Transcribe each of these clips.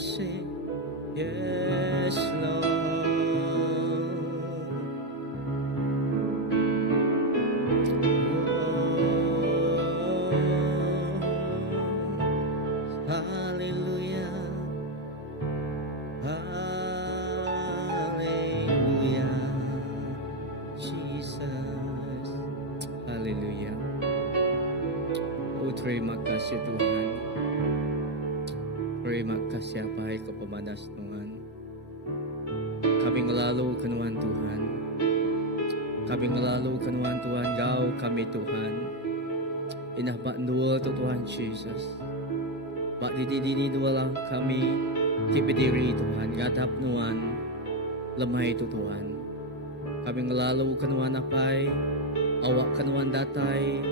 kasih. Yes, Lord. Haleluya. Haleluya. Jesus. Haleluya. Oh, terima kasih Tuhan. Terima kasih apa kepemanas Tuhan. Kami ngelalu kenuan Tuhan. Kami ngelalu kenuan Tuhan. Gau kami Tuhan. Inah bak dua tu Tuhan Jesus. Bak didi dua lah kami kibidiri Tuhan. Gatap nuan lemah itu Tuhan. Kami ngelalu kenuan apai. Awak kenuan datai.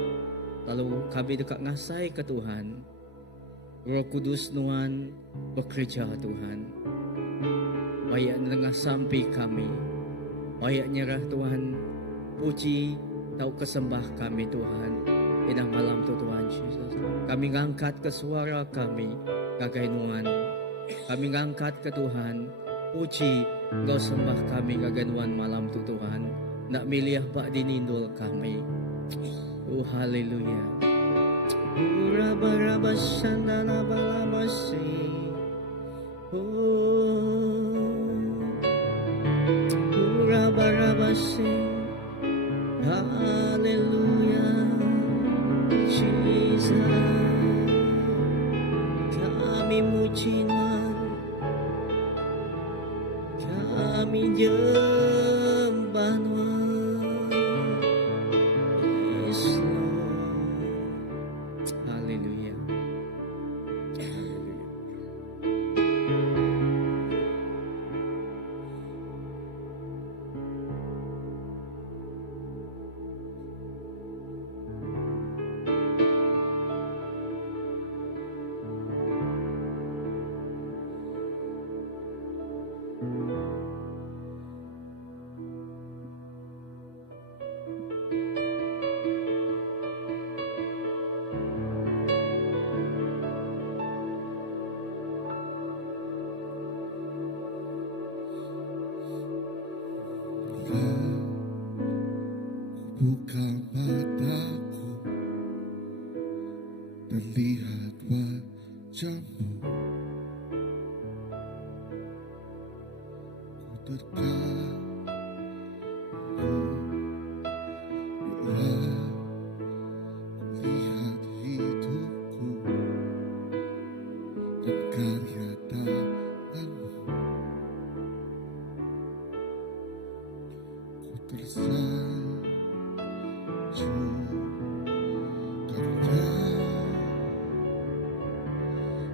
Lalu kami dekat ngasai ke Tuhan. Roh Kudus nuan bekerja Tuhan. Bayak nengah sampai kami. Bayak nyerah Tuhan. Puji tahu kesembah kami Tuhan. Inah malam tu Tuhan Yesus. Kami ngangkat ke suara kami. Gagai nuan. Kami ngangkat ke Tuhan. Puji Engkau sembah kami gagai nuan malam tu Tuhan. Nak milih bak dinindul kami. Oh haleluya. Raba shandala balamasi. Raba sing. Haleluya. Jesus. Kami mujian. Kami jembah Yes, Lord. Haleluya. Buka mataku dan lihat wajahmu. Ku terkagum bila ku lihat hidupku dan karya tanganmu. Ku tersanjung karena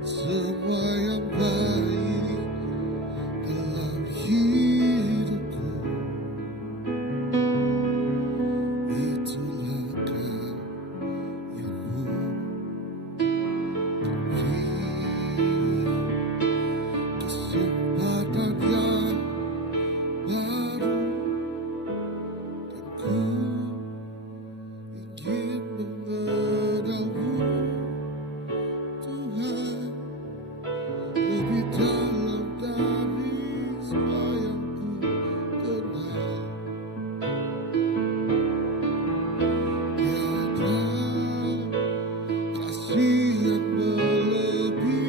semua yang baik dalam hidupku itulah karyamu. Beri kesempatan yang baru dan ku ingin mengenalmu Tuhan lebih dalam dari semua yang ku kenal. Tiada kasih yang melebihimu.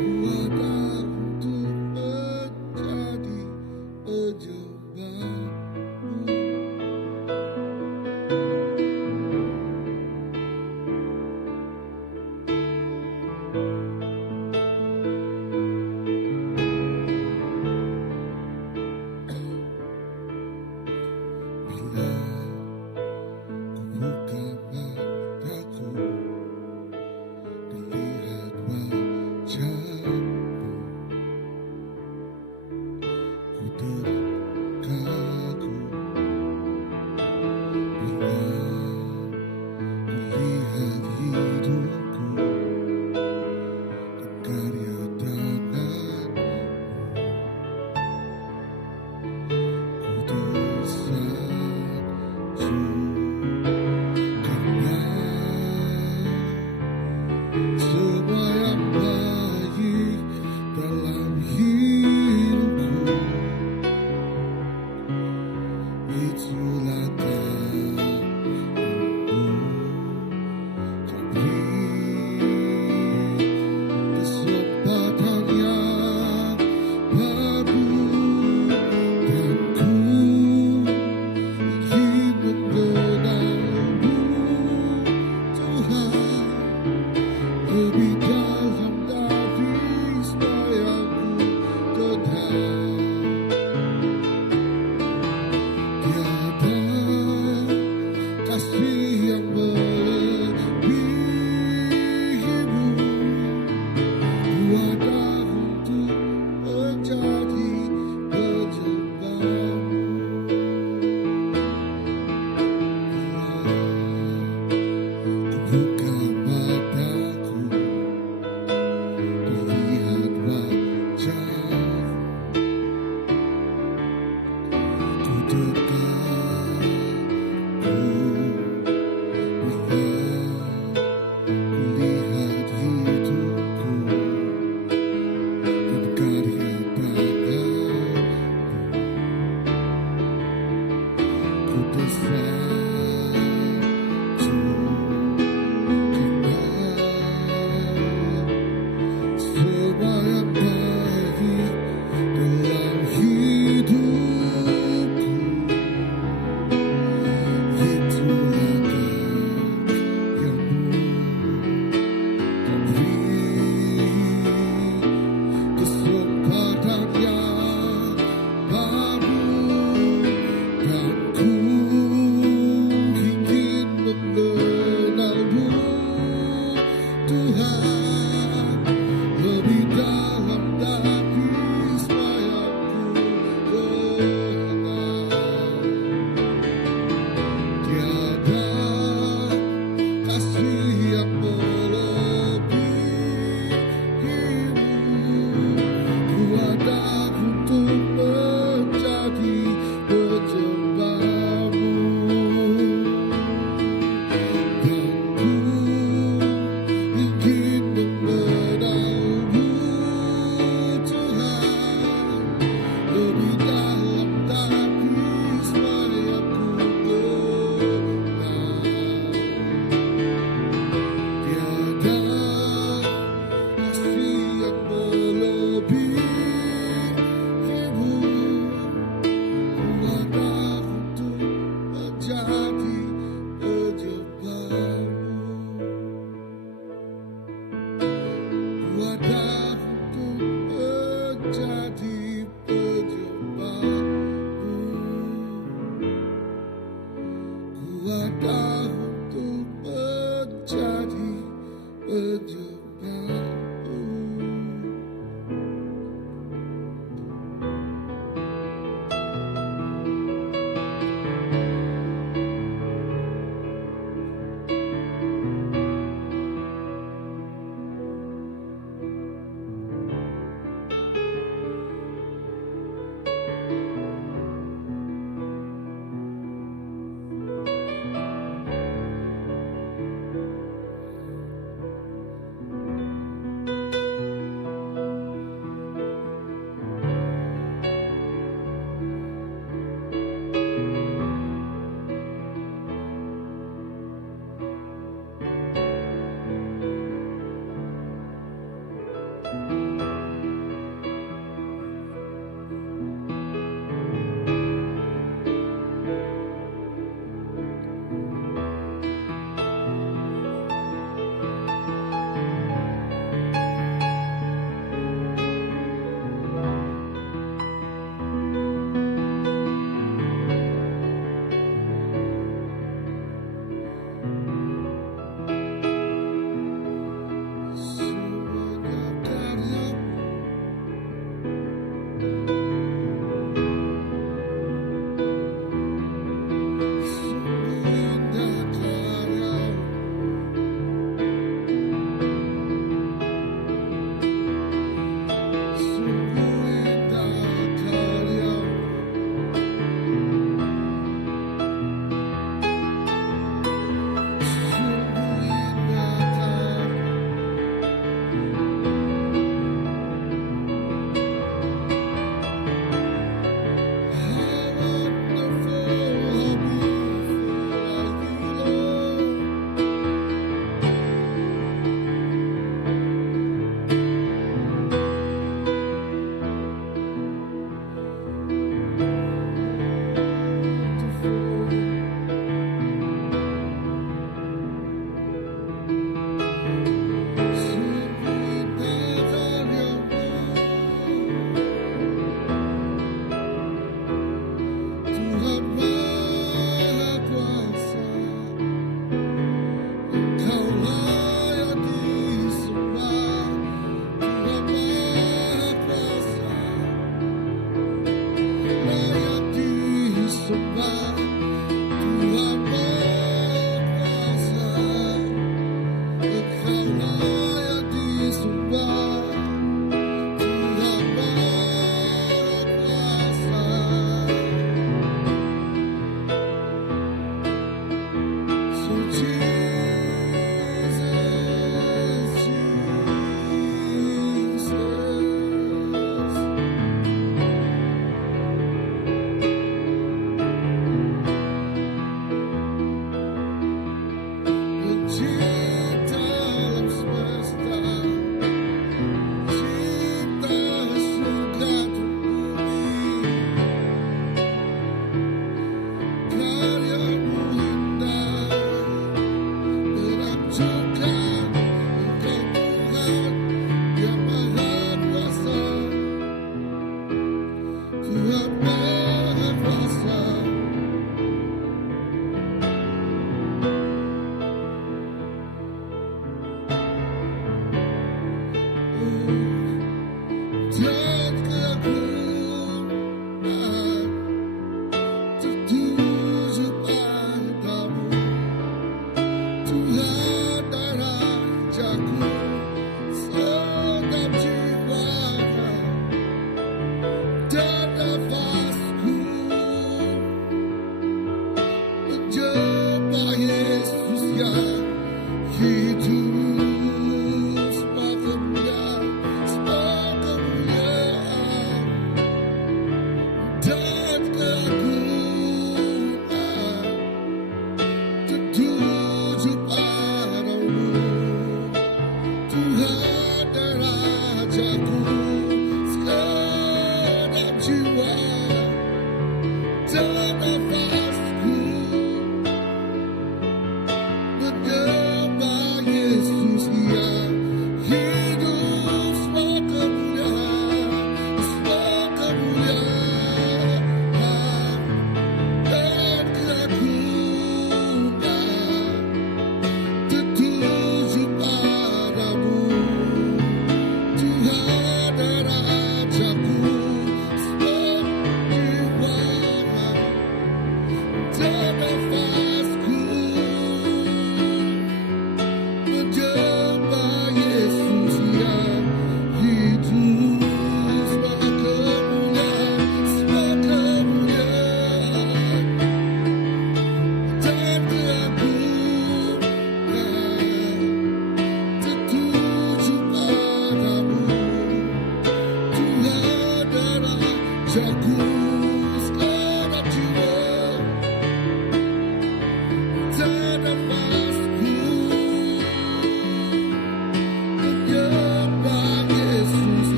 Ku ada untuk menjadi penyembahmu. Bila ku buka mataku dan lihat wajahmu, ku terkagum bila ku lihat hidupku dan karya tanganmu. Ku tersanjung karena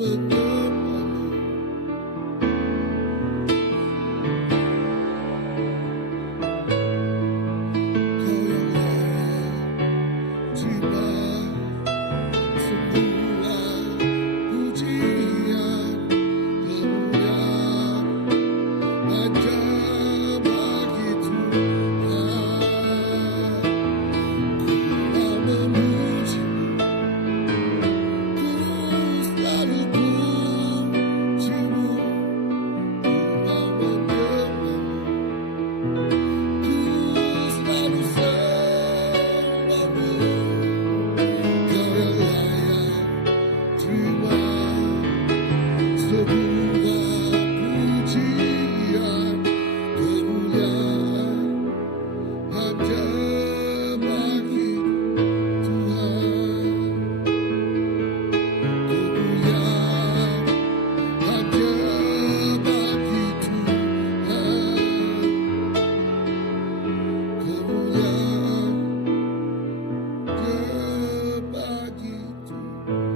menyembahmu. Kau yang layak terima semua pujian, kemuliaan hanya bagi Tuhan. Ku mau memujimu, ku selalu pujimu. Ku mau menyembahmu, ku selalu sembahmu. Kau yang layak terima semua pujian, kemuliaan hanya bagi Tuhan. Kemuliaan hanya bagi Tuhan. Kemuliaan hanya bagi Tuhan.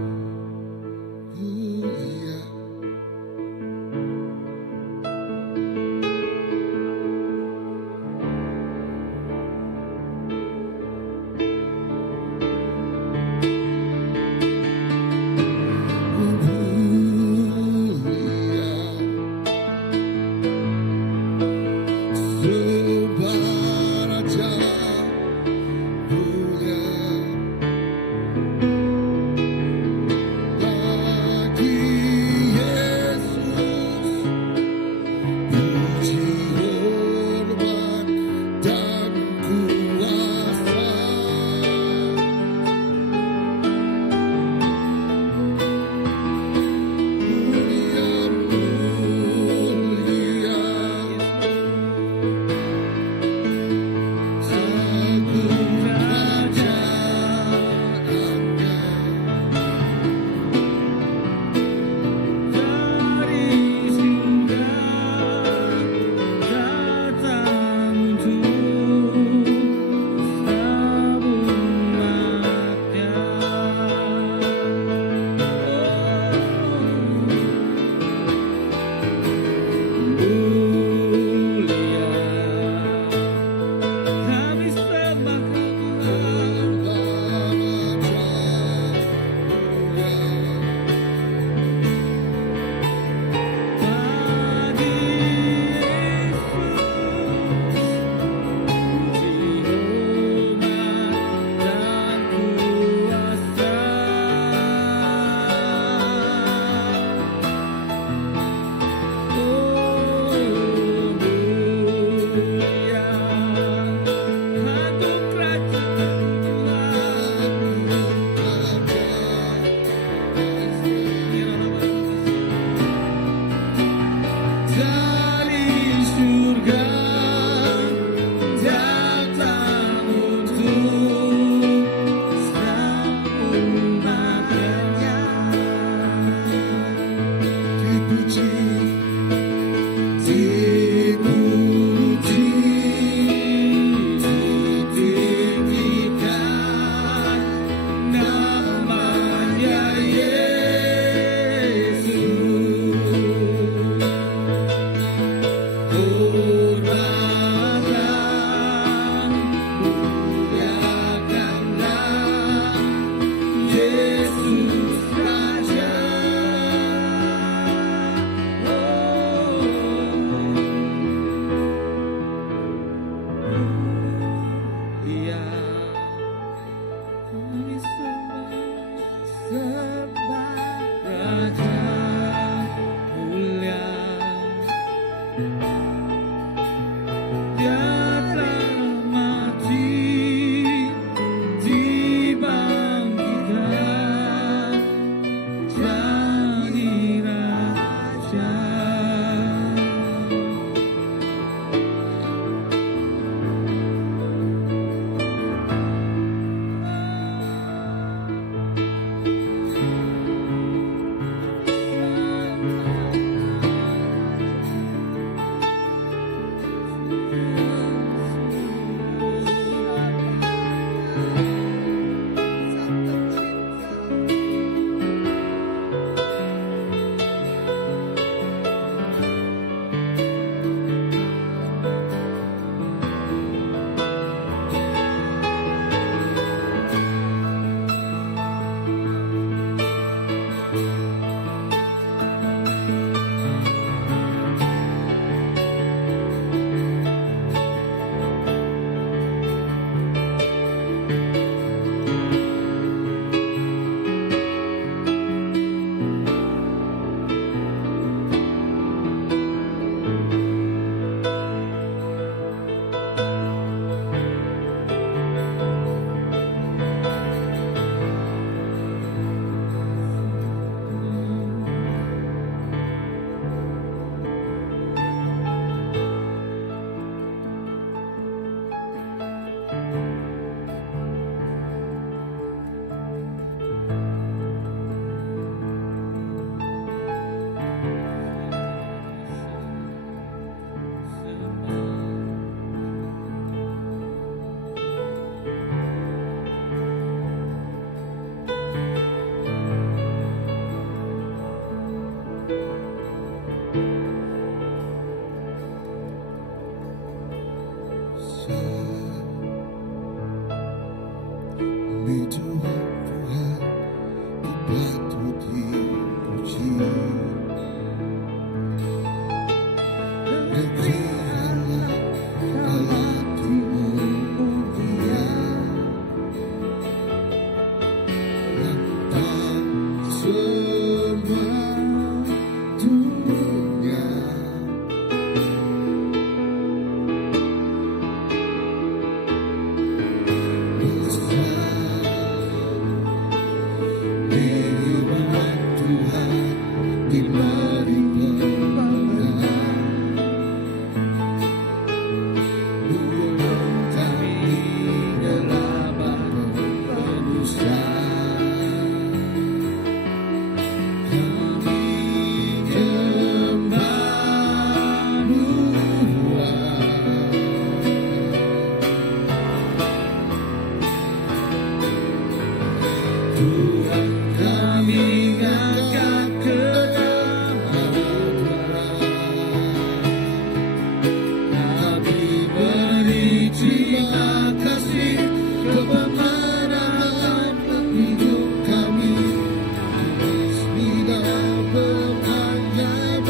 Negeri Allah telah dimuliakan, lantang semua dunia. Nikmat Tuhan diberi pemenang, burung kami gelabah pendusta. Kami nyembah Tuhan, kami angkat ke nama kami beri terima kasih kebenaran hidup kami. Bismillah berpanjang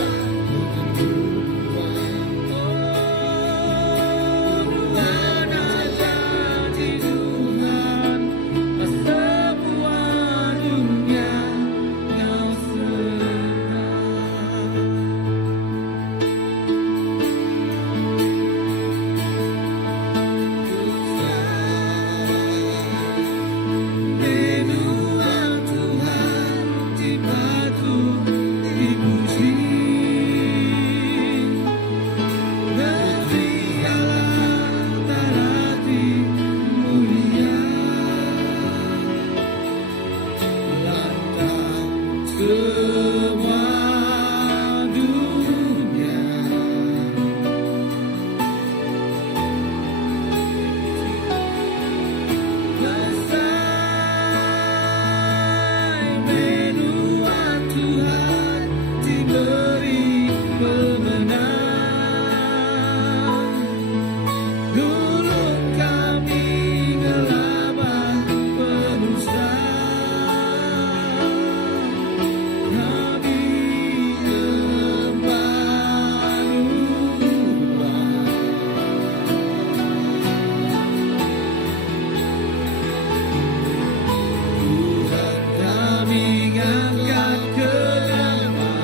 Tuhan ajati Tuhan, semua dunia Kau Menuhan Tuhan dipatut dipuji, negeri Allah telah dimuliakan, lantang semua dunia. Menuhan Tuhan diberi pemenang, dulu kami gelabah pendusta. Kami nyembah Tuhan, kami angkat ke nama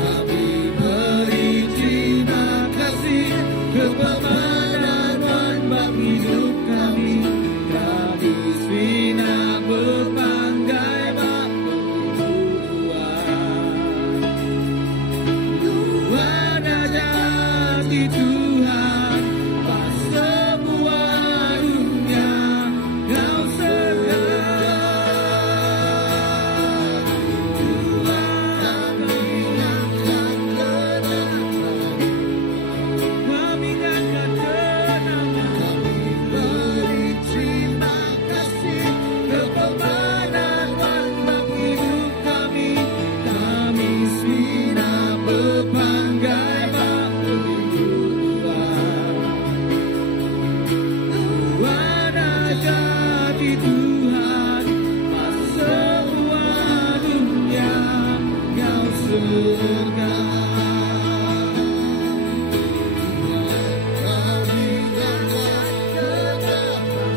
kami beri terima kasih kebenaran bab hidup kami. Kami sina berpanggai bab Tuhan ajati Tuhan, pas semua dunia Kau serah. Tuhan, kami angkat ke nama kami angkat ke nama kami beri terima kasih kebenaran bab hidup kami. Kami sina berpanggai bab Tuhan ajati Tuhan, pas semua dunia Kau sergap. Kami angkat ke nama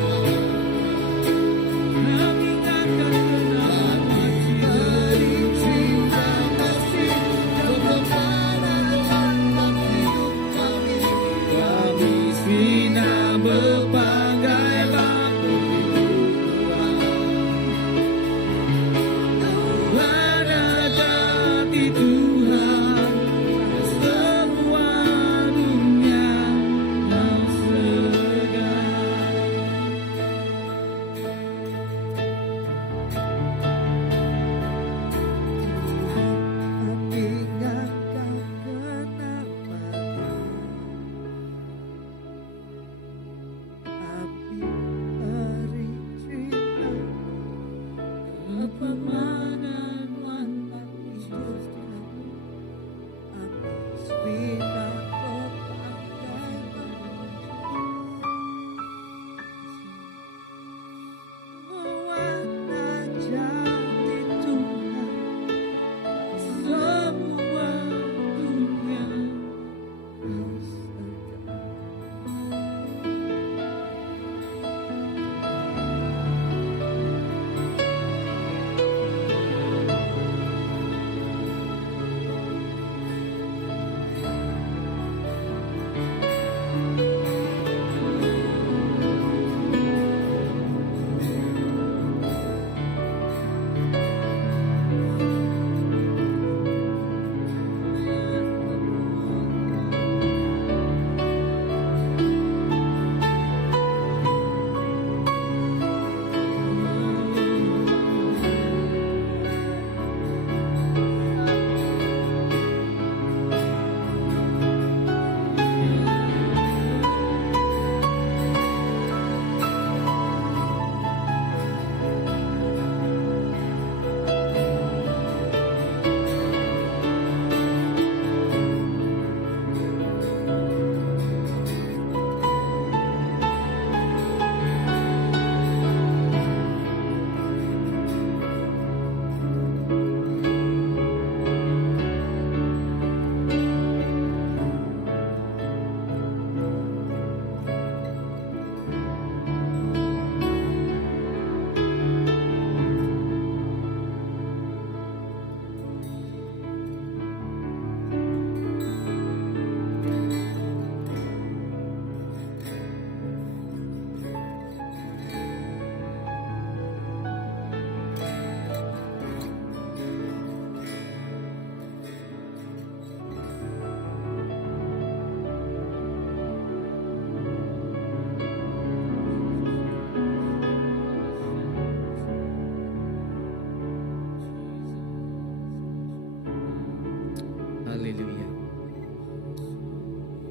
kami angkat ke nama beri terima kasih kebenaran bab hidup kami. Kami sina berpanggai bab Tuhan ajati Tuhan, semua dunia Kau sergap. Kami angkat ke nama kami beri terima kebenaran bab hidup kami. Kami sina berpanggai bab Tuhan ajati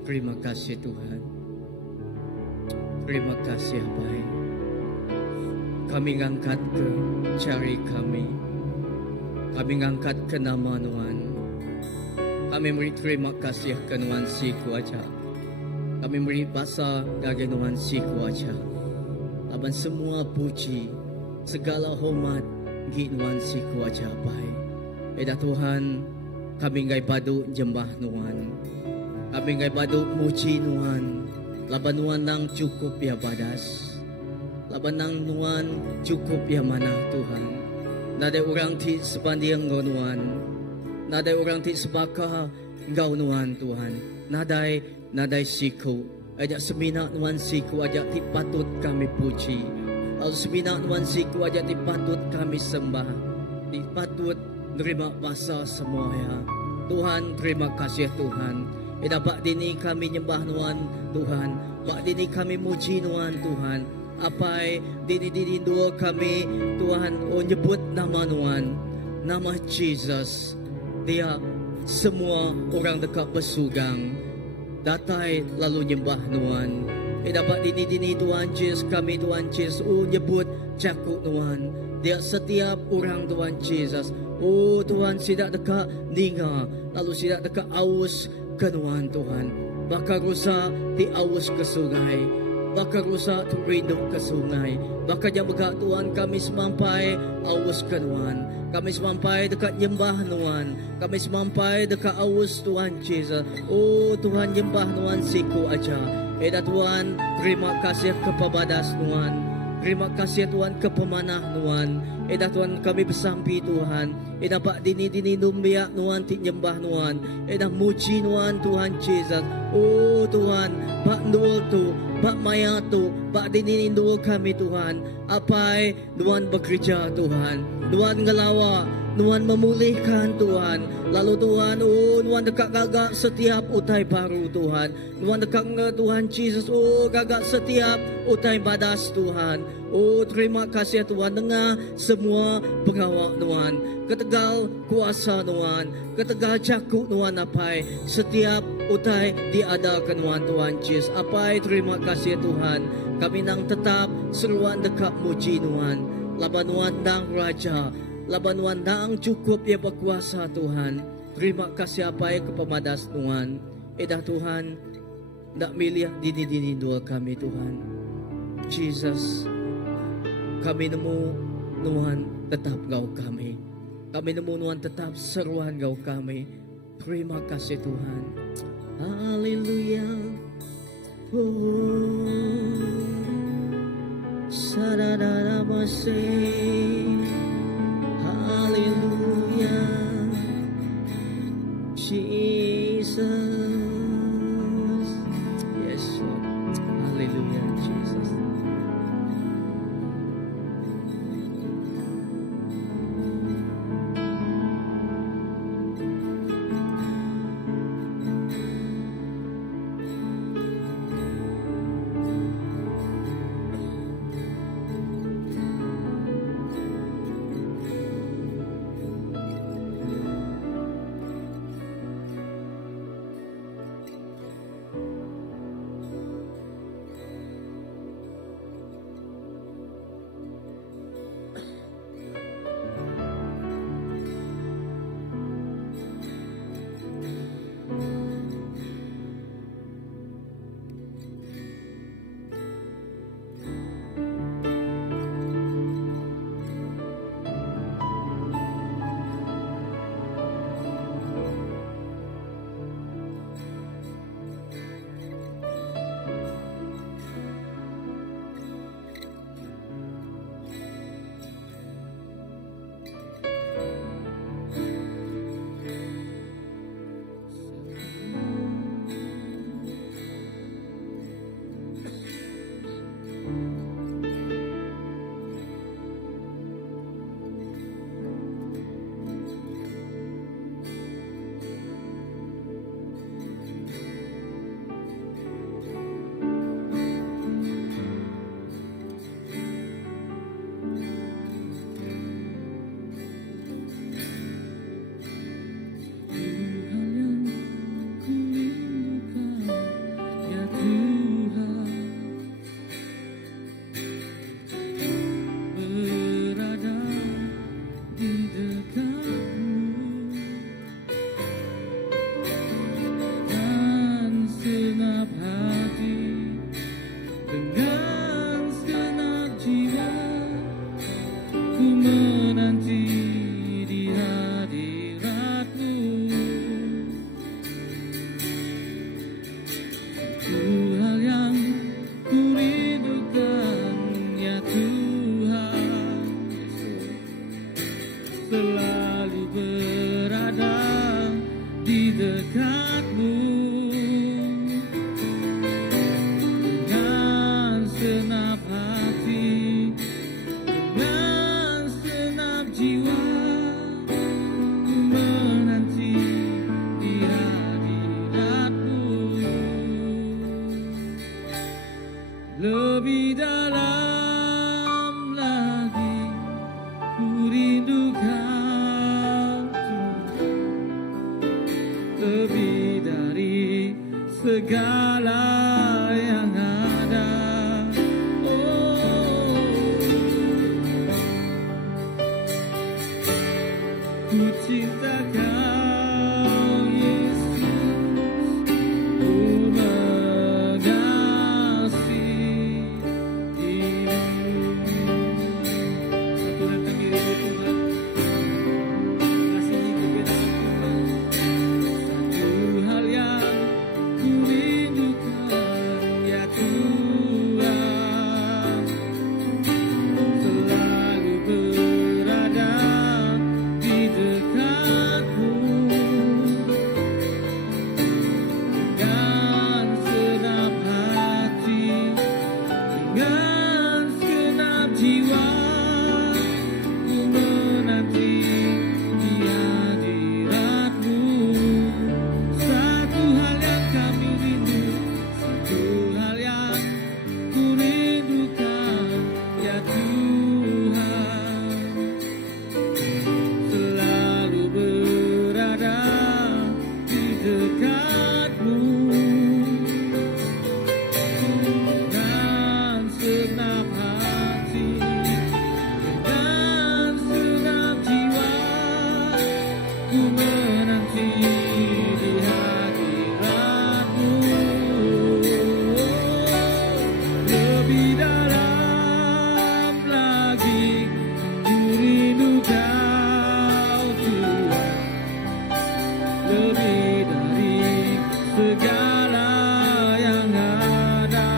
Terima kasih Tuhan. Terima kasih Bapak. Kami ngangkat ke cari kami. Kami ngangkat ke nama Tuhan. Kami beri terima kasih ke Tuhan si kuasa. Kami beri bahasa dari Tuhan si kuasa. Laban semua puji, segala hormat gi Tuhan si kuasa Bapak. Eda Tuhan, kami ngai padu jembah Tuhan. Kami ngai padu muji Tuhan. Laban Tuhan nang cukup ya badas. Laban nang Tuhan cukup ya mana Tuhan. Nada orang ti sepandiang Tuhan. Nada orang ti sebaka Engkau Tuhan. Nadai siku. Ajak semina Tuhan siku. Ajak ti patut kami puji. Al semina Tuhan siku. Ajak ti patut kami sembah. Ti patut nerima bahasa semua ya. Tuhan, terima kasih Tuhan. Bak dini kami nyembah Tuhan. Bak dini kami muji Tuhan. Apai dini dua kami Tuhan nyebut nama Tuhan. Nama Jesus. Dia semua orang dekat bersugang datai lalu nyembah Tuhan. Dapat dini Tuhan Jesus kami Tuhan Jesus nyebut cakuk Tuhan. Dia setiap orang Tuhan Jesus. Oh Tuhan sidak dekat ninga lalu sidak dekat aus ke Tuhan. Bakar rusak di aus ke sungai. Bakar rusak tu rindu ke sungai. Bakar yang begak Tuhan kami semampai aus ke Tuhan. Kami semampai dekat nyembah Tuhan. Kami semampai dekat aus Tuhan Jesus. Oh Tuhan nyembah Tuhan siku aja. Tuhan terima kasih kepabadas Tuhan. Terima kasih Tuhan kepemanah Tuhan. Tuhan kami bersampi Tuhan. Pak dini numbiak Tuhan ti nyembah Tuhan. Muji Tuhan Jesus. Oh Tuhan, Pak Ndul tu, Pak Maya tu, Pak dini Ndul kami Tuhan. Apai Tuhan bekerja Tuhan. Tuhan ngelawa, Tuhan memulihkan Tuhan. Lalu Tuhan, oh Tuhan dekat gagak setiap utai baru Tuhan. Tuhan dekat Tuhan Jesus, oh gagak setiap utai badas Tuhan. Oh terima kasih Tuhan dengar semua pengawal Tuhan. Ketegal kuasa Tuhan. Ketegal cakuk Tuhan apai. Setiap utai diadakan Tuhan Jesus. Apai terima kasih Tuhan. Kami nang tetap seruan dekat muji Tuhan. Laban Tuhan dang Raja. Laban Tuhan dang cukup ya berkuasa Tuhan. Terima kasih apai kepemadas Tuhan. Tuhan nak milih dini dua kami Tuhan. Jesus. Kami nemu Tuhan tetap Engkau kami. Kami nemu Tuhan tetap seruan Engkau kami. Terima kasih Tuhan. Haleluya. Oh, sadada masih. Haleluya. Jesus. Yes, Lord. Haleluya Jesus. selalu berada di dekatmu. Dengan senap hati, dengan senap jiwa, ku menanti di hadiratmu. Lebih dalam lagi ku rindu kau Tuhan, lebih dari segala yang ada. Oh, ku cinta kau Yesus, ku mengasihimu. Satu dan kami rindu Tuhan, kasih-Mu berbeda Tuhan. Satu hal yang ku rindukan ya Tuhan, selalu berada di dekatmu. Dengan senap hati, dengan senap jiwa, ku menanti di hadiratmu. Satu hal yang kami rindu, satu hal yang ku rindukan ya Tuhan, selalu berada di dekatmu. Dengan senap hati, dengan senap jiwa, ku menanti di hadiratmu. Lebih dalam lagi ku rindu kau Tuhan, lebih dari segala yang ada.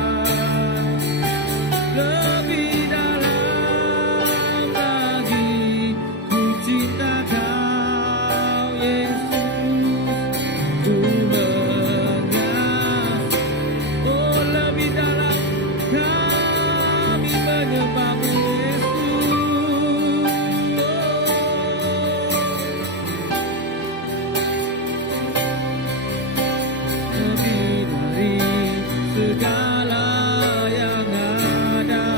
Lebih dalam lagi ku cinta kau Yesus, ku mengasihi. Oh, lebih dalam kami menyembah-Mu Yesus. Lebih dari segala yang ada,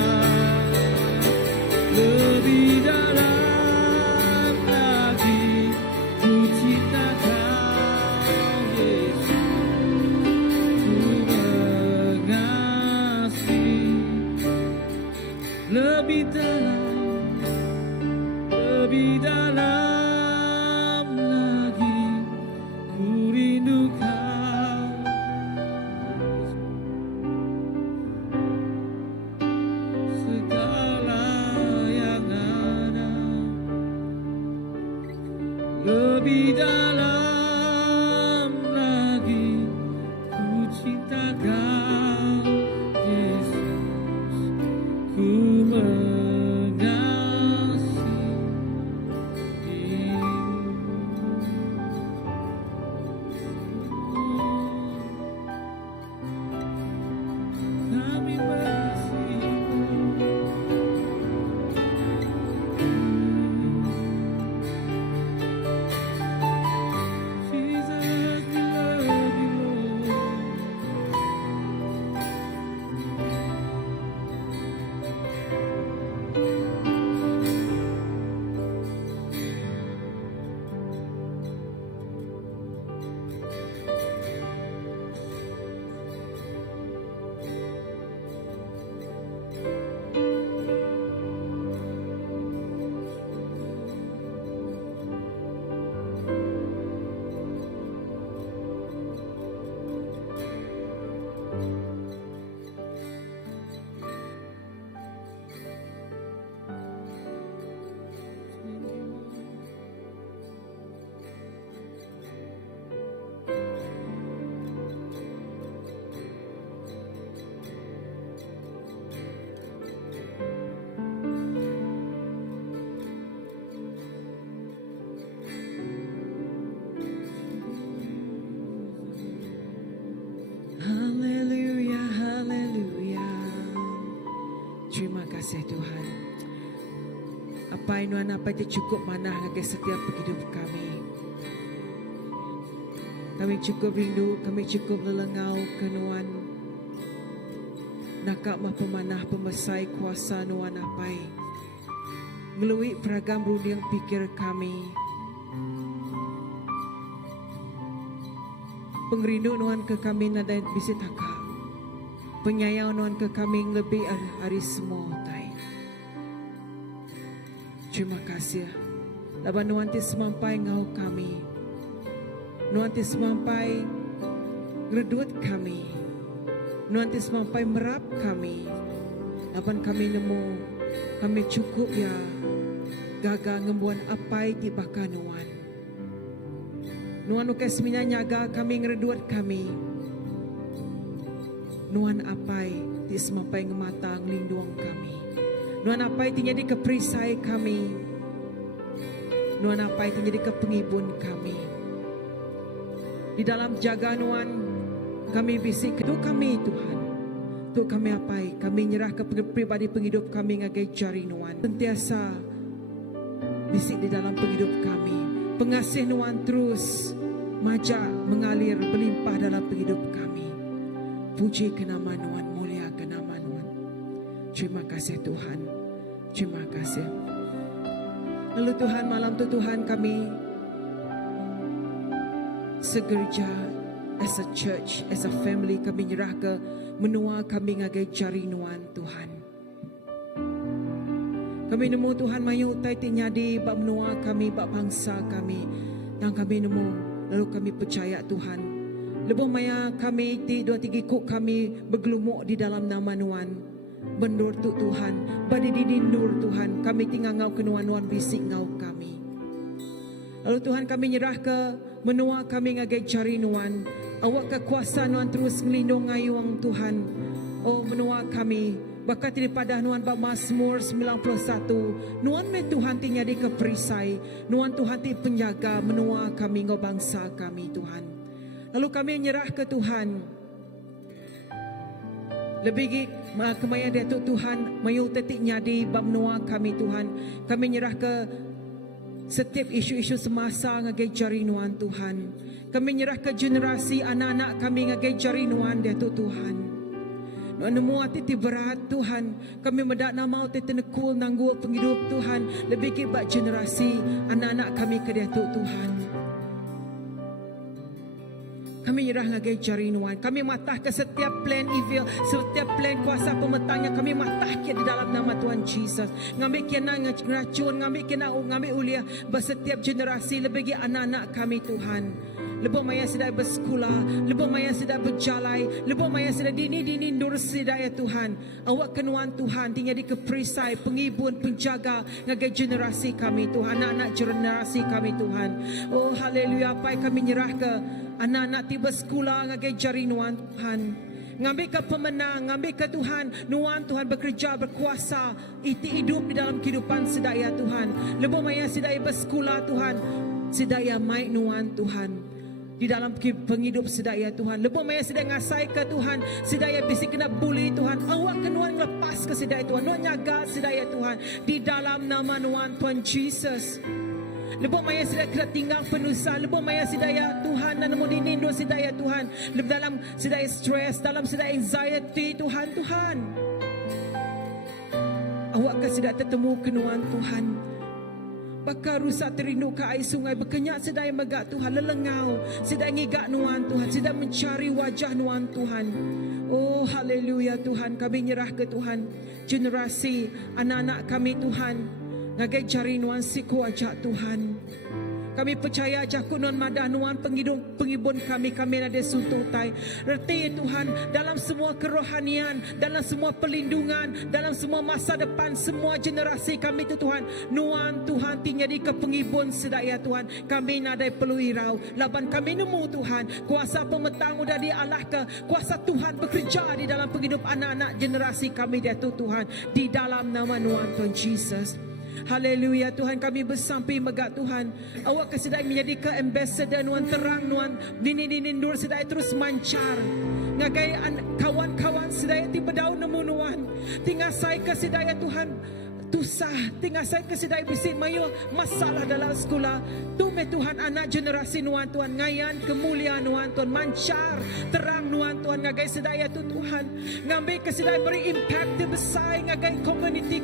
lebih dalam lagi ku cinta kau Yesus, ku mengasihi. Lebih dalam lagi ku rindu kau, segala yang ada. Lebih dalam lagi ku cinta kau Yesus, ku kami mengasihi-Mu. sampai nuan apa itu cukup mana ngagai setiap hidup kami. Kami cukup rindu, kami cukup lelengau ke nuan. Nakak mah pemanah pemesai kuasa nuan apai. Melalui beragam runding pikir kami. Pengrindu nuan ke kami nada bisi taka. Penyayang nuan ke kami lebih hari semua tai. Terima kasih. Laban nuan tis mampai ngau kami. Nuan tis mampai ngredut kami. Nuan tis mampai merap kami. Laban kami nemu kami cukup ya gaga ngembuan apai ti baka nuan. Nuan ukas mina nyaga kami ngredut kami. Nuan apai ti semampai ngemata ngelindung kami. Nuan apai ti jadi keperisai kami. Nuan apai ti jadi kepengibun kami. Di dalam jaga nuan kami bisik tu kami Tuhan. Tu kami apai kami nyerah ke pribadi penghidup kami ngagai jari nuan. Sentiasa bisik di dalam penghidup kami. Pengasih nuan terus maja mengalir berlimpah dalam penghidup kami. Puji ke nama nuan, mulia ke nama nuan. Terima kasih Tuhan. Terima kasih. Lalu Tuhan malam tu Tuhan kami segerja as a church, as a family kami nyerah ke menua kami ngagai jari nuan Tuhan. Kami nemu Tuhan mayu utai ti nyadi bab menua kami, bab bangsa kami. Dan kami nemu lalu kami percaya Tuhan. Lebih maya kami ti dua tiga kuk kami bergelumuk di dalam nama nuan. Bendur tu Tuhan, badi didindur Tuhan, kami tinggal ngau ke nuan-nuan bisik ngau kami. Lalu Tuhan kami nyerah ke menua kami ngagai jari nuan. Awak kekuasaan nuan terus melindung ngayuang Tuhan. Oh menua kami, bakat daripada nuan bab Mazmur 91. Nuan me Tuhan ti nyadi keperisai, nuan Tuhan ti penjaga menua kami ngau bangsa kami Tuhan. Lalu kami nyerah ke Tuhan. Lebih kemaya dia tu Tuhan mayu tetik nyadi bab menua kami Tuhan. Kami nyerah ke setiap isu-isu semasa ngagai jari nuan Tuhan. Kami nyerah ke generasi anak-anak kami ngagai jari nuan dia tu Tuhan. Nuan nemu hati ti berat Tuhan. Kami medak nama ti tenekul nanggu penghidup Tuhan. Lebih kibat generasi anak-anak kami ke dia tu Tuhan. Kami nyerah ngagai jari nuan. Kami matah ke setiap plan evil, setiap plan kuasa pemetangnya. Kami matah ke di dalam nama Tuhan Jesus. Ngambil kena ngeracun, ngambil uliah bersetiap generasi lebih anak-anak kami Tuhan. Lebih maya sedang bersekolah, lebih maya sedang berjalai, lebih maya sedang dini nur sedang ya Tuhan. Awak kenuan Tuhan tinggal di keperisai, pengibun, penjaga ngagai generasi kami Tuhan, anak-anak generasi kami Tuhan. Oh haleluya, apa yang kami nyerah ke anak-anak tiba sekolah ngagai jari nuan Tuhan. Ngambil ke pemenang, ngambil ke Tuhan, nuan Tuhan bekerja, berkuasa, iti hidup di dalam kehidupan sedaya Tuhan. Lebih maya sedaya bersekolah Tuhan, sedaya maik nuan Tuhan. Di dalam penghidup sedaya Tuhan. Lebih maya sedaya ngasai ke Tuhan, sedaya bisik kena bully Tuhan. Awak kenuan lepas ke sedaya Tuhan, nuan nyaga sedaya Tuhan. Di dalam nama nuan Tuhan Jesus. Lebih maya sedaya kena tinggal penusa, lebih maya sedaya Tuhan dan nemu dinindu sedaya Tuhan. Lebih dalam sedaya stres, dalam sedaya anxiety Tuhan. Awak ke sedaya tertemu kenuan Tuhan. Bakal rusak terindu ke air sungai, berkenyak sedaya megak Tuhan, lelengau sedaya ngigak nuan Tuhan, sedaya mencari wajah nuan Tuhan. Oh haleluya Tuhan, kami nyerah ke Tuhan. Generasi anak-anak kami Tuhan, ngagai jari nuan siku wajah Tuhan. Kami percaya jakut nuan madah nuan pengibun kami ada suntutai. Reti Tuhan dalam semua kerohanian, dalam semua perlindungan, dalam semua masa depan semua generasi kami tu Tuhan. Nuan Tuhan tinggal di kepengibun sedaya Tuhan. Kami nadai perlu irau. Laban kami nemu Tuhan. Kuasa pemetang udah dialah ke. Kuasa Tuhan bekerja di dalam penghidup anak-anak generasi kami dia tu Tuhan. Di dalam nama nuan Tuhan Jesus. Haleluya Tuhan, kami bersampai megak Tuhan. Awak kesedai menjadi ke ambassador nuan terang nuan dini-dini-nur sedai terus mancar. Ngagai kawan-kawan sedai tiba daun nemu nuan. Tinggal saya kesedai Tuhan. tusah tinggal saya kesidai bisi mayu masalah dalam sekolah. Tume Tuhan anak generasi nuan Tuhan ngayan kemuliaan nuan Tuhan mancar terang nuan Tuhan ngagai sedaya tu Tuhan ngambil kesidai beri impact besar ngagai community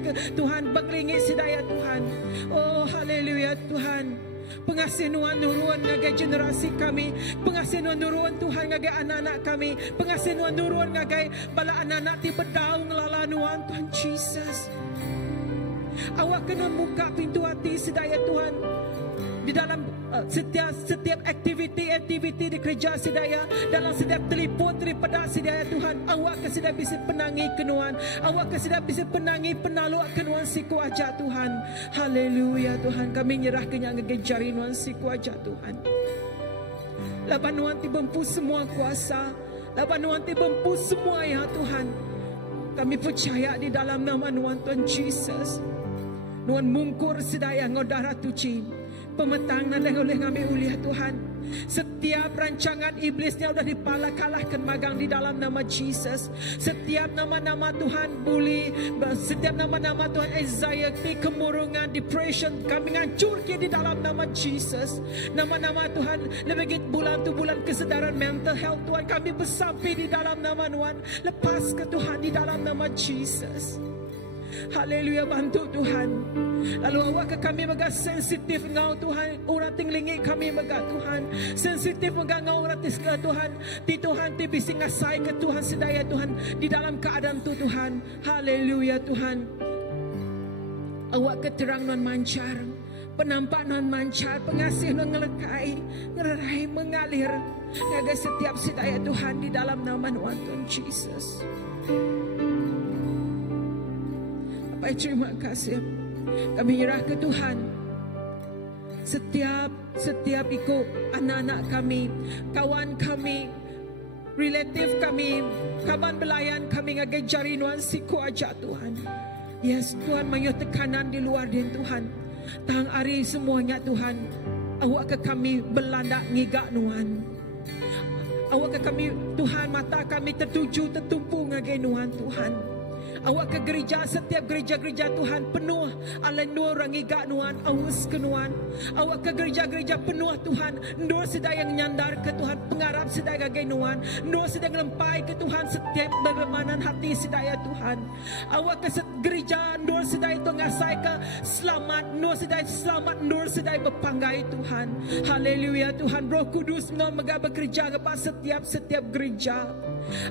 ke Tuhan banglingi sedaya Tuhan. Oh haleluya Tuhan. Pengasih nuan nuruan ngagai generasi kami, pengasih nuan nuruan Tuhan ngagai anak-anak kami, pengasih nuan nuruan ngagai bala anak-anak ti bedau ngelala nuan Tuhan Jesus. Awak kena buka pintu hati sedaya Tuhan di dalam setiap aktiviti di kerja sedaya, dalam setiap telefon daripada sedaya Tuhan. Awak kesedia bisa penangi kenuan, awak kesedia bisa penangi penalu kenuan si kuaja Tuhan. Haleluya Tuhan, kami nyerah kenyang ngejari nuan si kuaja Tuhan. Laban nuan ti bempu semua kuasa, laban nuan ti bempu semua ya Tuhan. Kami percaya di dalam nama nuan Tuhan Jesus. Nuan mungkur sedaya ngodara tuci pemetang dan oleh ngambil uliah Tuhan. Setiap rancangan iblisnya sudah kalahkan magang di dalam nama Jesus. Setiap nama-nama Tuhan bully, setiap nama-nama Tuhan anxiety, kemurungan, depression, kami hancurkan di dalam nama Jesus. Nama-nama Tuhan lebih bulan tu bulan kesedaran mental health Tuhan kami bersampai di dalam nama Tuhan. Lepas ke Tuhan di dalam nama Jesus. Haleluya, bantu Tuhan. Lalu awak ke kami megah sensitif ngau Tuhan. Orang tinglingi kami megah Tuhan. Sensitif megah ngau orang tiska Tuhan. Ti Tuhan ti bisi ngasai ke Tuhan sedaya Tuhan. Di dalam keadaan tu Tuhan. Haleluya Tuhan. Awak keterang non mancar. Penampak non mancar. Pengasih non ngelekai. Ngerai mengalir. Jaga setiap sedaya Tuhan di dalam nama Tuhan Jesus. Bapak terima kasih. Kami nyerah ke Tuhan. Setiap ikut anak-anak kami, kawan kami, relatif kami, kawan belayan kami ngagai jari nuan siku aja Tuhan. Yes Tuhan, mayu tekanan di luar din Tuhan. Tang hari semuanya Tuhan. Awak ke kami belanda ngigak nuan. Awak ke kami Tuhan, mata kami tertuju tertumpu ngagai nuan Tuhan. Awak ke gereja, setiap gereja-gereja Tuhan penuh ala nur rangiga nuan aus ke nuan. Awak ke gereja-gereja penuh Tuhan nur sedaya yang nyandar ke Tuhan, pengarap sedaya gagai nuan, nur sedaya lempai ke Tuhan setiap bermanan hati sedaya Tuhan. Awak ke gereja nur sedaya itu ngasai ke selamat, nur sedaya selamat, nur sedaya berpanggai Tuhan. Haleluya Tuhan, Roh Kudus non megah bekerja kepada setiap gereja.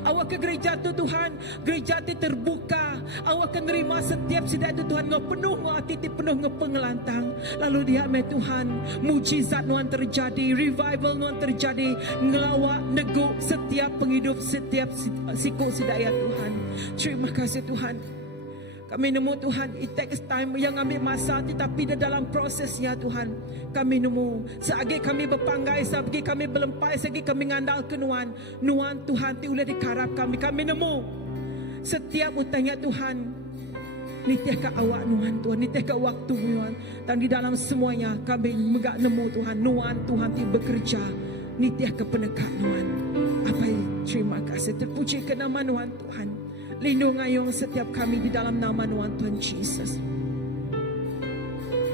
Awak ke gereja tu Tuhan, gereja tu terbuka. Awak akan terima setiap sedaya tu Tuhan ngau penuh ngau hati penuh ngau pengelantang. Lalu dia me Tuhan, mujizat nuan terjadi, revival nuan terjadi, ngelawak neguk setiap penghidup setiap siku sedaya Tuhan. Terima kasih Tuhan. Kami nemu Tuhan, it takes time yang ambil masa, tetapi di dalam prosesnya Tuhan, kami nemu. Seagi kami berpanggai, seagi kami berlempai, seagi kami ngandal ke Nuan Tuhan, ti boleh dikarap kami nemu. Setiap utangnya Tuhan, nitih ke awak Nuan Tuhan, nitih ke waktu Nuan. Dan di dalam semuanya kami megak nemu Tuhan, Nuan Tuhan ti bekerja, nitih ke penekat Nuan. Apa terima kasih, terpuji ke nama Nuan Tuhan. Lindung ayung setiap kami di dalam nama Tuhan Jesus.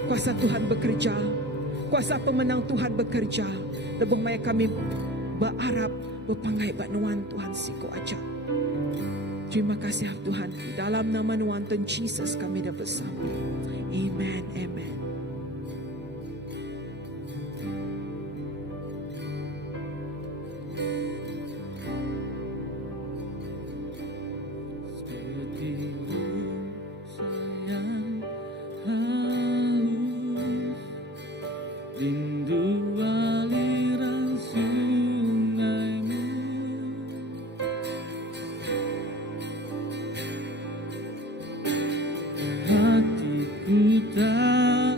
Kuasa Tuhan bekerja, kuasa pemenang Tuhan bekerja. Lebih baik kami berharap berpanggai buat Tuhan siku aja. Terima kasih Tuhan. Di dalam nama Tuhan Jesus kami dah bersama. Amen. Amen. Rindu aliran sungaimu, hatiku tak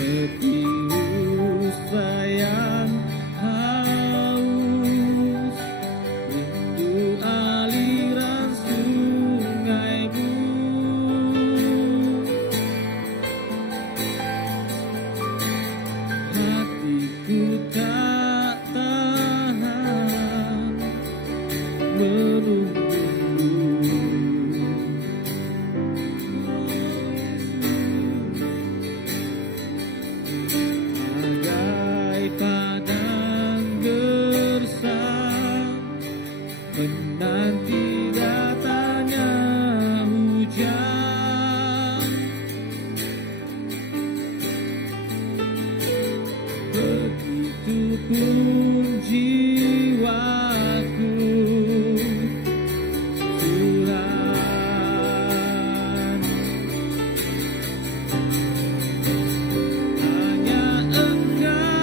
Setius sayang haus, rindu aliran sungaimu. Hatiku tak tahan menunggu. Bagai padang gersang menanti datangnya hujan. Begitupun jiwaku suram. Hanya Engkau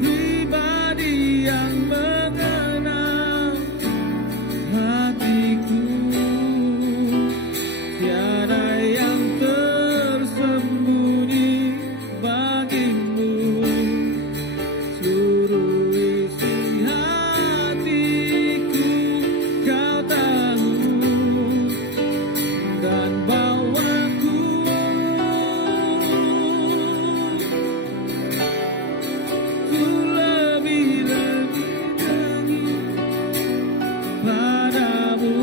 pribadi yang mengenal hatiku. Tiada yang tersembunyi bagimu. Seluruh isi hatiku kau tahu, dan bawaku ku lebih-lebih lagi padamu.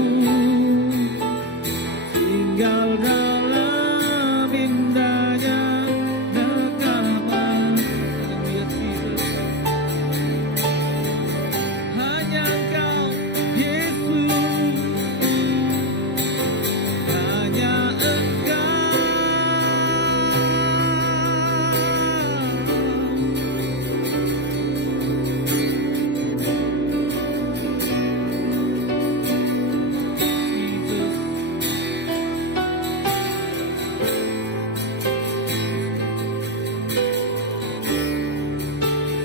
Tinggal dalam indahnya rekaman. Hanya Engkau Yesus, hanya Engkau.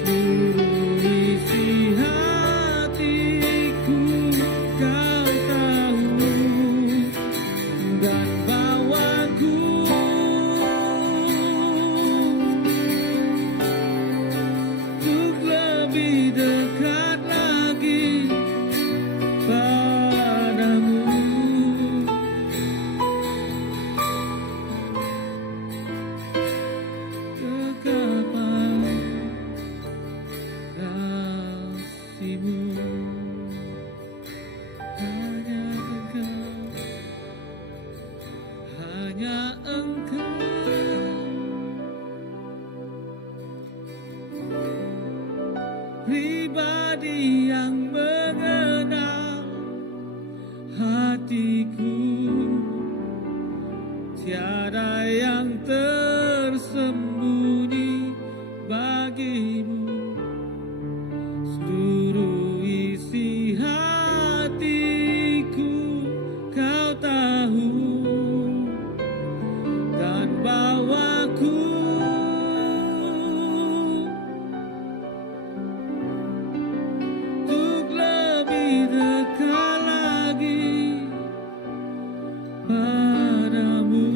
Seluruh isi hatiku kau tahu, dan bawaku untuk lebih dekat lagi padamu. Kekapan kasihmu, hanya Engkau pribadi yang mengenal hatiku. Tiada yang tersembunyi bagimu. Seluruh isi hatiku kau tahu, dan bawaku untuk lebih dekat lagi padamu.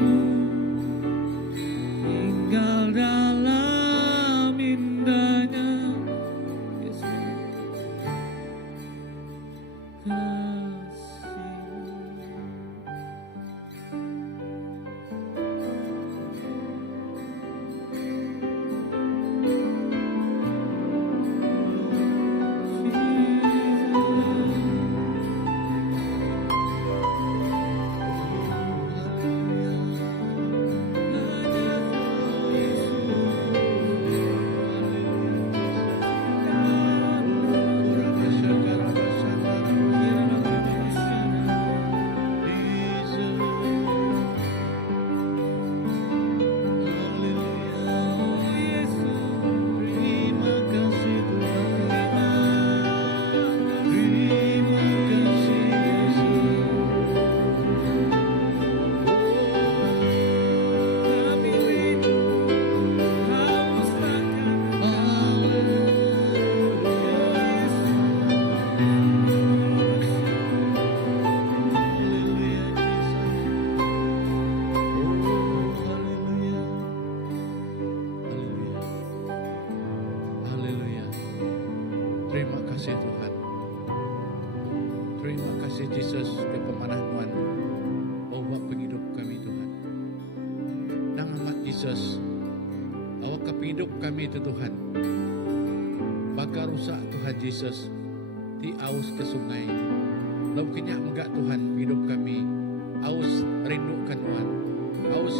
kasih Tuhan. Terima kasih Yesus ke pemanah Tuhan. Awak penghidup kami Tuhan. Nang amat Yesus. Awak ke penghidup kami itu Tuhan. Bakar rusak Tuhan Yesus. Ti aus ke sungai. Lalu kenyak megak Tuhan hidup kami. Aus rindukan Tuhan. Aus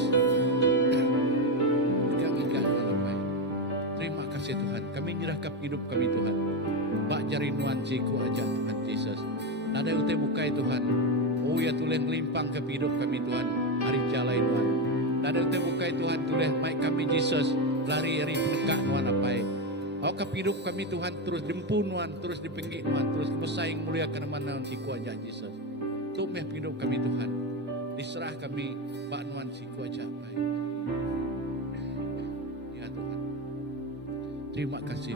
megak Tuhan apa. Terima kasih Tuhan. Kami nyerahkan hidup kami Tuhan. Bak jari Tuhan ciku aja Tuhan Yesus. Nada utai bukai Tuhan. Oh ya tulen melimpang ke hidup kami Tuhan. Hari jalai Tuhan. Nada utai bukai Tuhan tulen maik kami Yesus. Lari hari penegak Tuhan apa. Kau ke hidup kami Tuhan terus dempu Tuhan, terus dipinggit Tuhan, terus bersaing muliakan mana siku aja Yesus. Tuk meh hidup kami Tuhan. Diserah kami Pak Tuhan siku aja apa. Ya Tuhan. Terima kasih.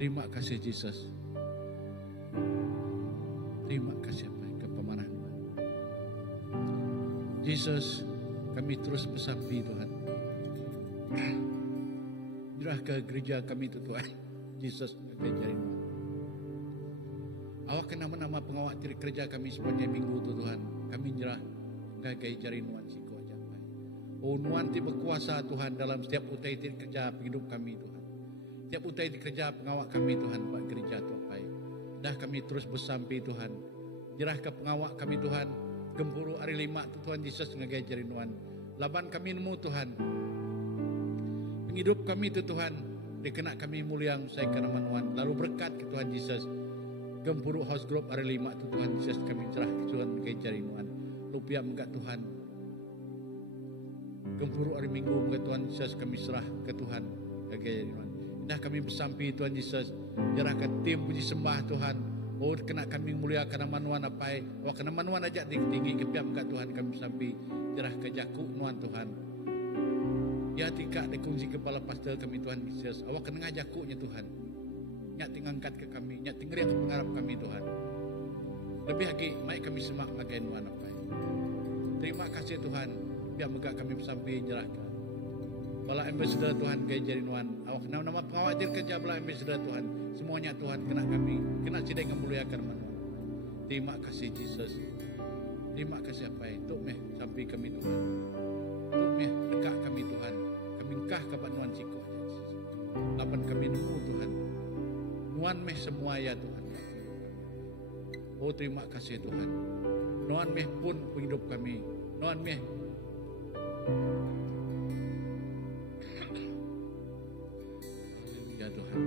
Terima kasih Yesus. Terima kasih apa ke pemanah Tuhan. Yesus, kami terus bersampi Tuhan. Jerah ke gereja kami itu Tuhan. Yesus mengajarin Tuhan. Awak kena nama pengawal kerja kami sepanjang minggu itu Tuhan. Kami jerah gagai jarin Tuhan siku aja. Oh Tuhan ti berkuasa Tuhan dalam setiap utai kerja hidup kami Tuhan. Setiap utai kerja pengawal kami Tuhan Pak gereja Tuhan. Dah kami terus bersampai Tuhan. Jerah ke pengawal kami Tuhan. Gempuru hari 5 tu Tuhan Yesus ngajarin Tuhan. Laban kami nemu Tuhan. Penghidup kami itu Tuhan. Dikena kami mulia saya karena Tuhan. Lalu berkat ke Tuhan Yesus. Gempuru house group hari 5 tu Tuhan Yesus kami cerah ke Tuhan ngajarin Tuhan. Lupiah menggak Tuhan. Gempuru hari Minggu menggak Tuhan Yesus kami serah ke Tuhan ngajarin Tuhan. Dah kami bersampai Tuhan Yesus. Jerah ke tim puji sembah Tuhan. Oh kena kami mulia karena manuan apa. Wah kena manuan aja tinggi ke pihak enggak Tuhan kami sampai jerah ke jakuk nuan Tuhan. Ya tika dikunci kepala pastor kami Tuhan Yesus. Awak kena ngajakuknya Tuhan. Nyak tinggal angkat ke kami, nyak tinggal ke pengharap kami Tuhan. Lebih lagi mai kami semak ngagai nuan apa. Terima kasih Tuhan. Biar megak kami sampai jerah ke. Bala ambassador Tuhan gaya jadi nuan. Awak kena nama pengawal kerja bala ambassador Tuhan. Semuanya Tuhan kena kami, kena sidai memuliakan manusia. Terima kasih Yesus. Terima kasih apa itu meh sampai kami Tuhan. Itu meh dekat kami Tuhan. Kami kah kapan nuan siku. Kapan kami nemu Tuhan. Nuan meh semua ya Tuhan. Oh terima kasih Tuhan. Nuan meh pun hidup kami. Nuan meh. Ya Tuhan.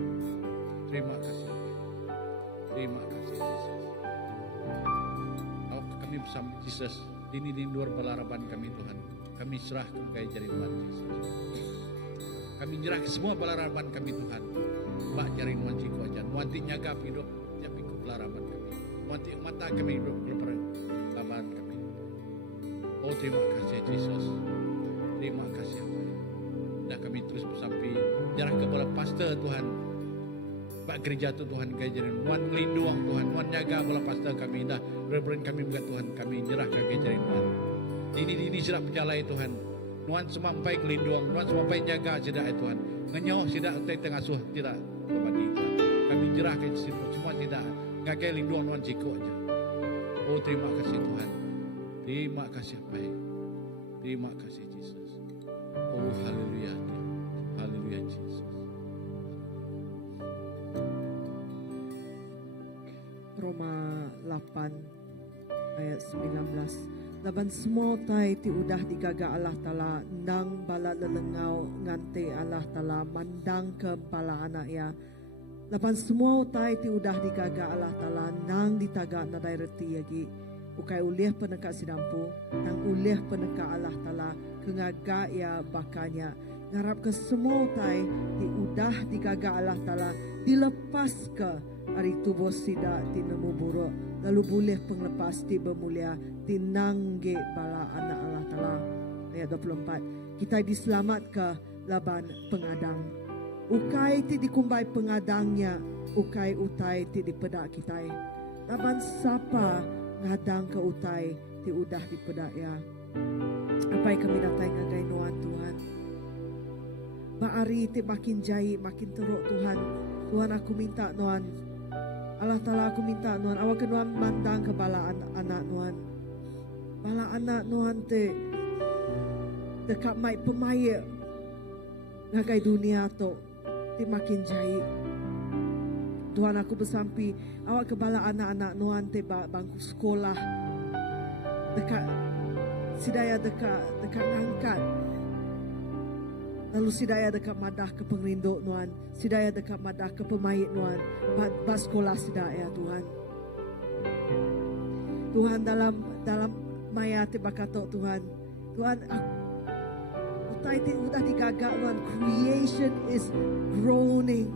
Terima kasih. Terima kasih Yesus. Kalau kami bersama Yesus, di luar balaraban kami Tuhan. Kami serah ke jari Tuhan Yesus. Kami nyerah ke semua balaraban kami Tuhan. Mbak jari Tuhan siku aja. Wanti nyaga hidup tiap ikut balaraban kami. Wanti mata kami hidup balaraban kami. Oh terima kasih Yesus. Terima kasih Tuhan. Dan kami terus bersampai jarah kepada pastor Tuhan. Pak gereja tu Tuhan kajarin Tuhan melindungi Tuhan Tuhan jaga bola pastor kami dah reverend kami bukan Tuhan kami nyerah ke kajarin Tuhan ini sudah berjalan Tuhan Tuhan semampai melindungi Tuhan semampai jaga tidak Tuhan ngenyoh tidak utai tengah suh tidak kembali kami nyerah ke situ semua tidak gagal lindungi Tuhan siku aja. Oh terima kasih Tuhan, terima kasih baik, terima kasih Yesus. Oh haleluya, haleluya Yesus. Roma 8 ayat 19. Laban semua tai ti udah digaga Allah Ta'ala nang bala lelengau ngante Allah Ta'ala mandang ke kepala anak ya. Laban semua tai ti udah digaga Allah Ta'ala nang ditaga na daerati yagi. Ukai ulih peneka sidampu nang ulih peneka Allah Ta'ala kengaga ya bakanya. Ngarap ke semua tai ti udah digaga Allah Ta'ala dilepas ke hari tubuh sida ti nemu buruk lalu boleh penglepas ti bermulia ti nangge bala anak Allah Ta'ala. Ayat 24 kita diselamat ke laban pengadang ukai ti dikumbai pengadangnya ukai utai ti dipedak kitai laban sapa ngadang ke utai ti udah dipedak ya. Apa yang kami datai ngagai nuan Tuhan baari ti makin jai makin teruk Tuhan Tuhan aku minta Tuhan, Allah Ta'ala aku minta Tuhan, awak ke Tuhan mandang ke bala anak Tuhan. Bala anak Tuhan te dekat mai pemaya ngagai dunia tu ti makin jahit. Tuhan aku bersampi awak ke bala anak-anak Tuhan te bangku sekolah dekat sidaya dekat ngangkat. Lalu sidaya dekat madah ke pengerinduk Tuhan, sidaya dekat madah ke pemait Tuhan, bas sekolah sidaya Tuhan. Tuhan dalam maya te bakato Tuhan. Tuhan udah digagak Tuhan, creation is groaning.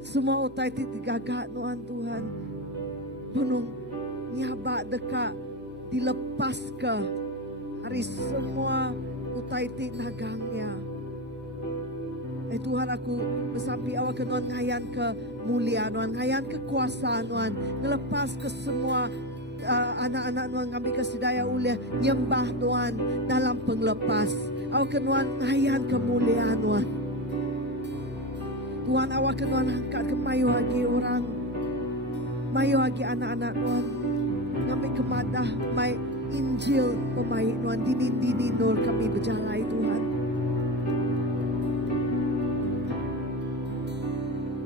Semua utai ti digagak Tuhan. Penuh nyabak dekat dilepas ke hari semua utai ti nagangnya. Tuhan aku bersampi awak ke Tuhan ngayan ke mulia Tuhan, ngayan ke kuasa Tuhan, ngelepas ke semua anak-anak Tuhan ngambil kesedaya ulia nyembah Tuhan dalam penglepas. Awak ke Tuhan ngayan kemuliaan Tuhan. Tuhan awak ke Tuhan angkat ke mayu lagi orang, mayu lagi anak-anak Tuhan ngambil kemadah mai Injil pemain Tuhan dinin nur kami berjalai Tuhan.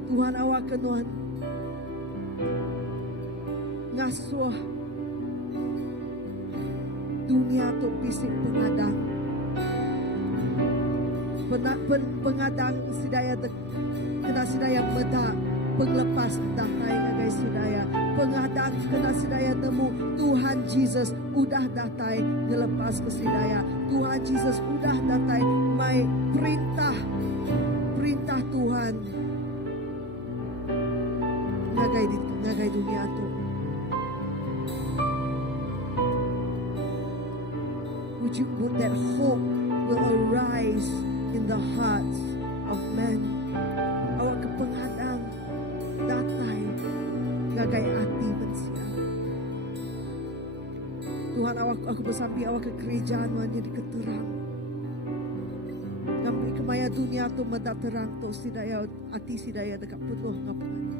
Tuhan awak ke Tuhan ngasuh dunia tu bisik pengadang. Pengadang sidaya kena sidaya meda penglepas datai ngagai sidaya. Pengadang kena sidaya temu Tuhan Jesus udah datai ngelepas ke sidaya. Tuhan Jesus udah datai mai perintah Tuhan ngagai dunia tu. Would you put that hope will arise in the hearts of men? Awak ke penghadang datai ngagai hati manusia. Tuhan aku bersampi awak ke kerajaan Tuhan jadi keterang. Ngambil kemaya dunia tu mendak terang tu sidaya hati sidaya dekat penuh ngapungan.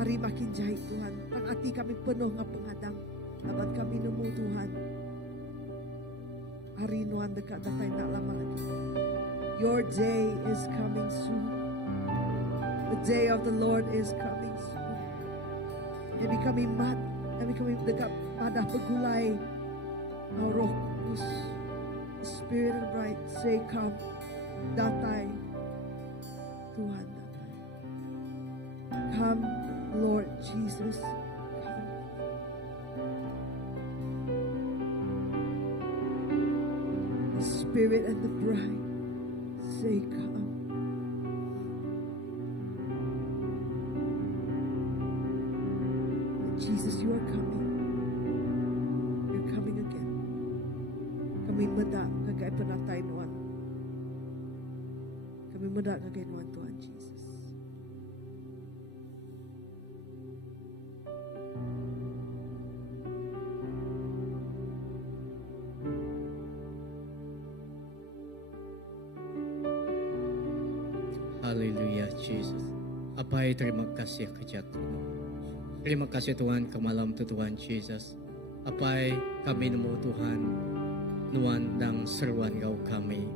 Hari makin jahit Tuhan, tang hati kami penuh ngapungadang. Abad kami nemu Tuhan. Hari Tuhan dekat datai tak lama lagi. Your day is coming soon. The day of the Lord is coming soon. Jadi kami dekat padah pegulai. Now Roh Kudus, the Spirit of Light, say come, datai, Tuhan datai. Come, Lord Jesus, come. The Spirit and the bride say come. Jesus, you are coming. You're coming again. Kami medak ngagai penatai Tuhan. Kami medak ngagai Tuhan Jesus. Haleluya Jesus. Apai terima kasih kerja Tuhan. Terima kasih Tuhan ke malam tu Tuhan Jesus. Apai kami nemu Tuhan. Nuan dang seruan Engkau kami.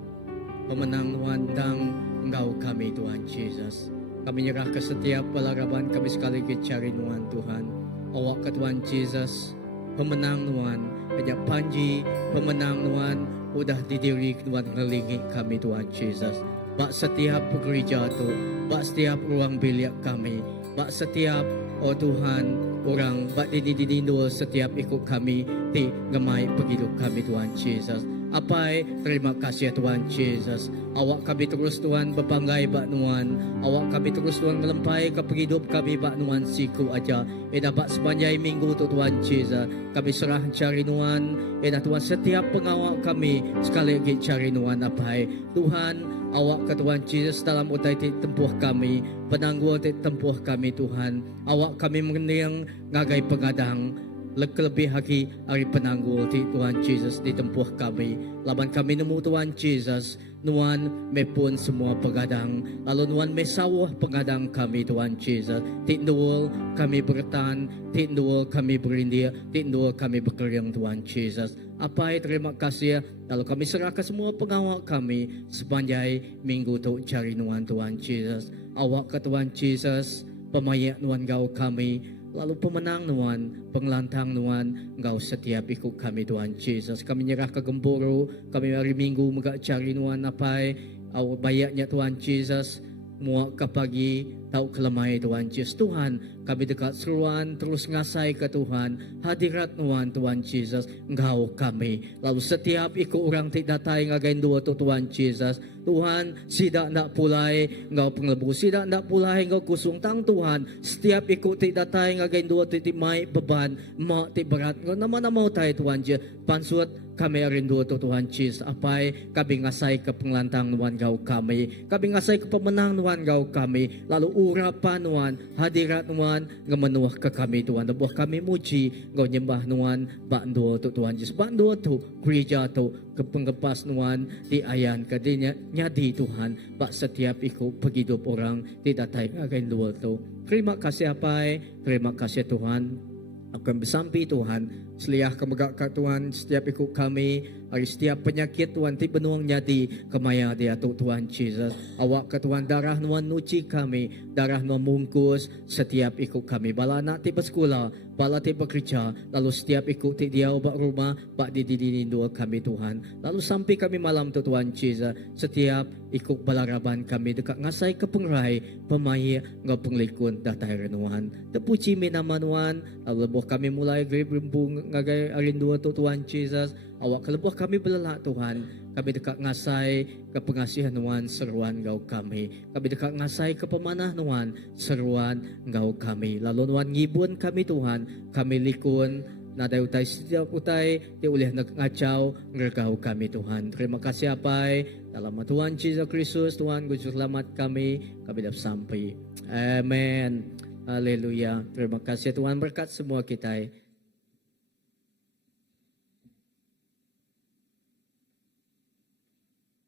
Pemenang Nuan dang Engkau kami Tuhan Jesus. Kami nyerah ke setiap pelaraban kami sekali cari Nuan Tuhan. Awak ke Tuhan Jesus. Pemenang Nuan. Banyak panji. Pemenang Nuan. Udah didiri Nuan ngelingi kami Tuhan Jesus. Bak setiap gereja tu, bak setiap ruang bilik kami, bak setiap Tuhan orang bak dini setiap ikut kami di gemai penghidup kami Tuhan Jesus. Apai terima kasih Tuhan Jesus. Awak kami terus Tuhan berbanggai bak Nuan. Awak kami terus Tuhan melempai ke penghidup kami bak Nuan siku aja. Dapat sepanjang minggu tu Tuhan Jesus. Kami serah cari Nuan. Tuhan setiap pengawal kami sekali lagi cari Nuan apai. Tuhan awak ke Tuhan Jesus dalam utai tempuh kami. Penangguh tempuh kami Tuhan. Awak kami mengenang ngagai pengadang. Lebih lagi hari penanggul ti Tuhan Yesus di tempuh kami. Laban kami nemu Tuhan Yesus, Nuan mepun semua pegadang. Lalu Nuan mesawah pegadang kami Tuhan Yesus. Tindul kami bertahan, tindul kami berindia, tindul kami berkeriang Tuhan Yesus. Apa terima kasih. Lalu kami serahkan semua pengawal kami sepanjang minggu tu cari Nuan Tuhan Yesus. Awak ke Tuhan Yesus, pemayak Nuan gau kami. Lalu pemenang Nuan, pengelantang Nuan, Engkau setiap ikut kami Tuhan Yesus. Kami nyerah ke gemburu, kami hari Minggu megak cari Nuan apai, awak bayaknya Tuhan Yesus, muak ke pagi, tahu kelemai Tuhan Yesus. Tuhan, kami dekat seruan, terus ngasai ke Tuhan, hadirat Nuan Tuhan Yesus, Engkau kami. Lalu setiap ikut orang tidak datai ngagain dua tu Tuhan Yesus. Tuhan, sidak nak pulai, Engkau penglebu, sidak nak pulai, Engkau kusung tang Tuhan. Setiap ikut tidak datai ngagain dua titik mai beban, mak ti berat, Engkau nama-nama utai Tuhan Yesus. Pansut kami rindu tu Tuhan Yesus. Apai kami ngasai ke pengelantang Nuan Engkau kami. Kami ngasai ke pemenang Nuan Engkau kami. Lalu urapan Nuan, hadirat Nuan, ngemenuh ke kami Tuhan. Lebuh kami muji, Engkau nyembah Nuan, bak dua tu Tuhan Yesus. Bak dua tu, gereja tu, ke penggepas Nuan, di ayan ke dinya, nyadi Tuhan, bak setiap ikut penghidup orang, tidak taik agen dua tu. Terima kasih apai, terima kasih Tuhan. Akan bersampi Tuhan, seliah kemegak kat Tuhan, setiap ikut kami, hari setiap penyakit Tuhan, ti benuang nyadi, kemaya dia tu Tuhan Yesus. Awak ke Tuhan, darah Nuan nuci kami, darah Nuan mungkus, setiap ikut kami. Bala anak ti bersekolah, bala ti bekerja, lalu setiap ikut ti dia ubak rumah, bak didini dua kami Tuhan. Lalu sampai kami malam tu Tuhan Yesus, setiap ikut balaraban kami dekat ngasai ke pengrai, pemaya ngau penglikun datai renuan. Terpuji nama Nuan, lalu lebuh kami mulai berembung ngagai arindu tu Tuhan Yesus. Awak kelebuh kami belelak Tuhan. Kami dekat ngasai ke pengasihan Nuan seruan Engkau kami. Kami dekat ngasai ke pemanah Nuan seruan Engkau kami. Lalu Nuan ngibun kami Tuhan. Kami likun nadai utai setiap utai dia boleh ngacau ngergau kami Tuhan. Terima kasih apai dalam nama Tuhan Yesus Kristus Tuhan Guru Selamat kami dapat sampai. Amin. Haleluya. Terima kasih Tuhan berkat semua kita.